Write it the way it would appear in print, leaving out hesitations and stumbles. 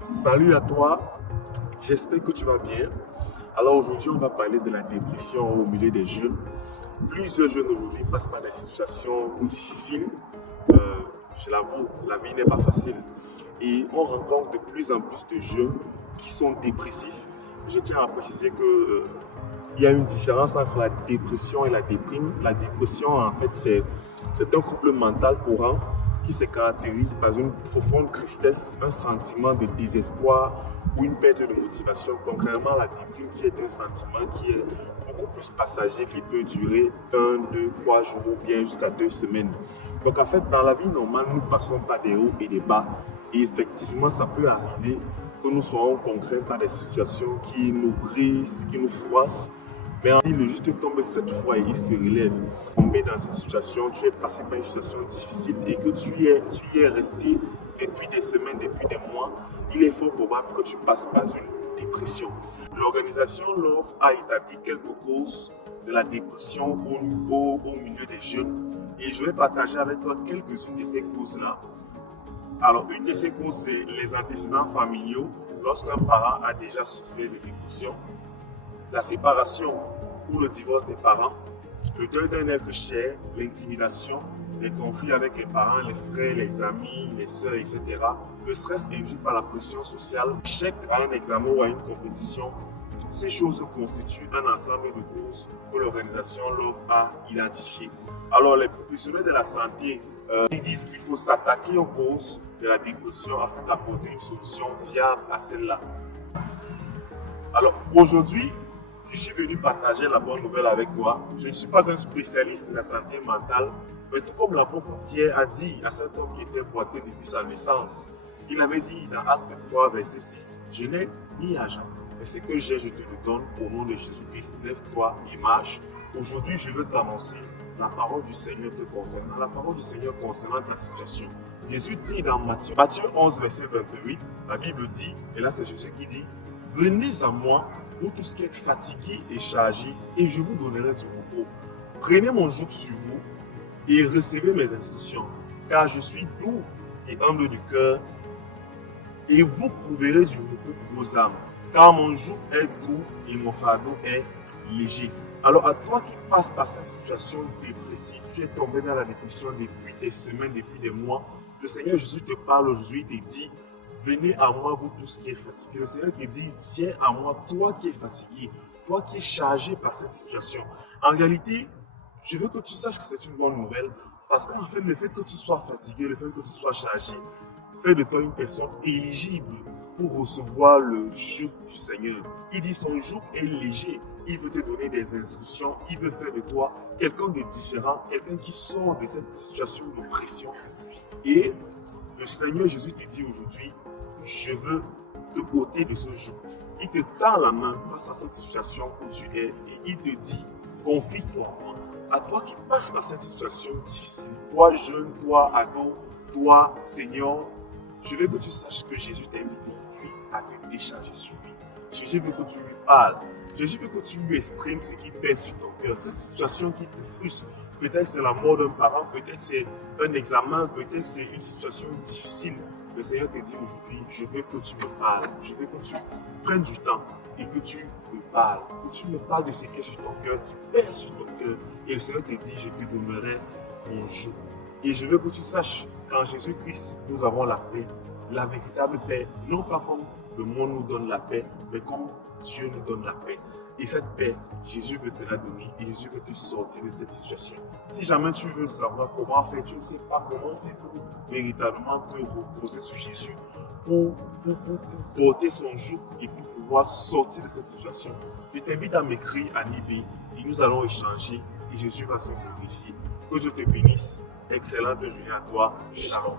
Salut à toi, j'espère que tu vas bien. Alors aujourd'hui, on va parler de la dépression au milieu des jeunes. Plusieurs jeunes aujourd'hui passent par des situations difficiles. Euh, je l'avoue, la vie n'est pas facile. Et on rencontre de plus en plus de jeunes qui sont dépressifs. Je tiens à préciser que il y a une différence entre la dépression et la déprime. La dépression, en fait, c'est un trouble mental courant qui se caractérise par une profonde tristesse, un sentiment de désespoir ou une perte de motivation, contrairement à la déprime qui est un sentiment qui est beaucoup plus passager, qui peut durer 1, 2, 3 jours ou bien jusqu'à 2 semaines. Donc en fait, dans la vie normale, nous passons par des hauts et des bas. Et effectivement, ça peut arriver que nous soyons contraints par des situations qui nous brisent, qui nous froissent. Mais en dit, le juste tombe cette fois et il se relève. Tombé dans une situation, tu es passé par une situation difficile et que tu y es resté depuis des semaines, depuis des mois, il est fort probable que tu passes par une dépression. L'organisation Love a établi quelques causes de la dépression au milieu des jeunes et je vais partager avec toi quelques-unes de ces causes-là. Alors, une de ces causes, c'est les antécédents familiaux lorsqu'un parent a déjà souffert de dépression, la séparation ou le divorce des parents, le deuil d'un être cher, l'intimidation, les conflits avec les parents, les frères, les amis, les sœurs, etc. Le stress induit par la pression sociale, l'échec à un examen ou à une compétition. Toutes ces choses constituent un ensemble de causes que l'organisation Love a identifiées. Alors, les professionnels de la santé ils disent qu'il faut s'attaquer aux causes de la dépression afin d'apporter une solution viable à celle-là. Alors, aujourd'hui, je suis venu partager la bonne nouvelle avec toi. Je ne suis pas un spécialiste de la santé mentale, mais tout comme l'apôtre Pierre a dit à cet homme qui était boiteux depuis sa naissance, il avait dit dans Acte 3, verset 6, « Je n'ai ni argent, mais ce que j'ai, je te le donne au nom de Jésus-Christ. Lève-toi et marche. » Aujourd'hui, je veux t'annoncer la parole du Seigneur te concernant, la parole du Seigneur concernant ta situation. Jésus dit dans Matthieu 11, verset 28, la Bible dit, et là c'est Jésus qui dit, « Venez à moi, vous tous qui êtes fatigués et chargés, et je vous donnerai du repos. Prenez mon joug sur vous et recevez mes instructions, car je suis doux et humble du cœur, et vous trouverez du repos pour vos âmes, car mon joug est doux et mon fardeau est léger. » Alors à toi qui passes par cette situation dépressive, tu es tombé dans la dépression depuis des semaines, depuis des mois, le Seigneur Jésus te parle aujourd'hui et te dit, venez à moi, vous tous qui êtes fatigués. Le Seigneur te dit, viens à moi, toi qui es fatigué, toi qui es chargé par cette situation. En réalité, je veux que tu saches que c'est une bonne nouvelle, parce qu'en fait, le fait que tu sois fatigué, le fait que tu sois chargé, fait de toi une personne éligible pour recevoir le joug du Seigneur. Il dit, son joug est léger. Il veut te donner des instructions, il veut faire de toi quelqu'un de différent, quelqu'un qui sort de cette situation de pression. Et le Seigneur Jésus te dit aujourd'hui, je veux te ôter de ce joug. Il te tend la main face à cette situation où tu es et il te dit, confie-toi en moi. À toi qui passes par cette situation difficile, toi jeune, toi ado, toi senior, je veux que tu saches que Jésus t'invite aujourd'hui à te décharger sur lui. Jésus veut que tu lui parles. Jésus veut que tu lui exprimes ce qui pèse sur ton cœur. Cette situation qui te frustre, peut-être c'est la mort d'un parent, peut-être c'est un examen, peut-être c'est une situation difficile. Le Seigneur te dit aujourd'hui, je veux que tu me parles. Je veux que tu prennes du temps et que tu me parles. Que tu me parles de ce qui est sur ton cœur, qui pèse sur ton cœur. Et le Seigneur te dit, je te donnerai mon joug. Et je veux que tu saches qu'en Jésus-Christ, nous avons la paix. La véritable paix, non pas comme le monde nous donne la paix, mais comme Dieu nous donne la paix. Et cette paix, Jésus veut te la donner et Jésus veut te sortir de cette situation. Si jamais tu veux savoir comment faire, tu ne sais pas comment faire pour véritablement te reposer sur Jésus, pour porter son joug et pour pouvoir sortir de cette situation, je t'invite à m'écrire à Nibé et nous allons échanger et Jésus va se glorifier. Que Dieu te bénisse. Excellente journée à toi. Shalom.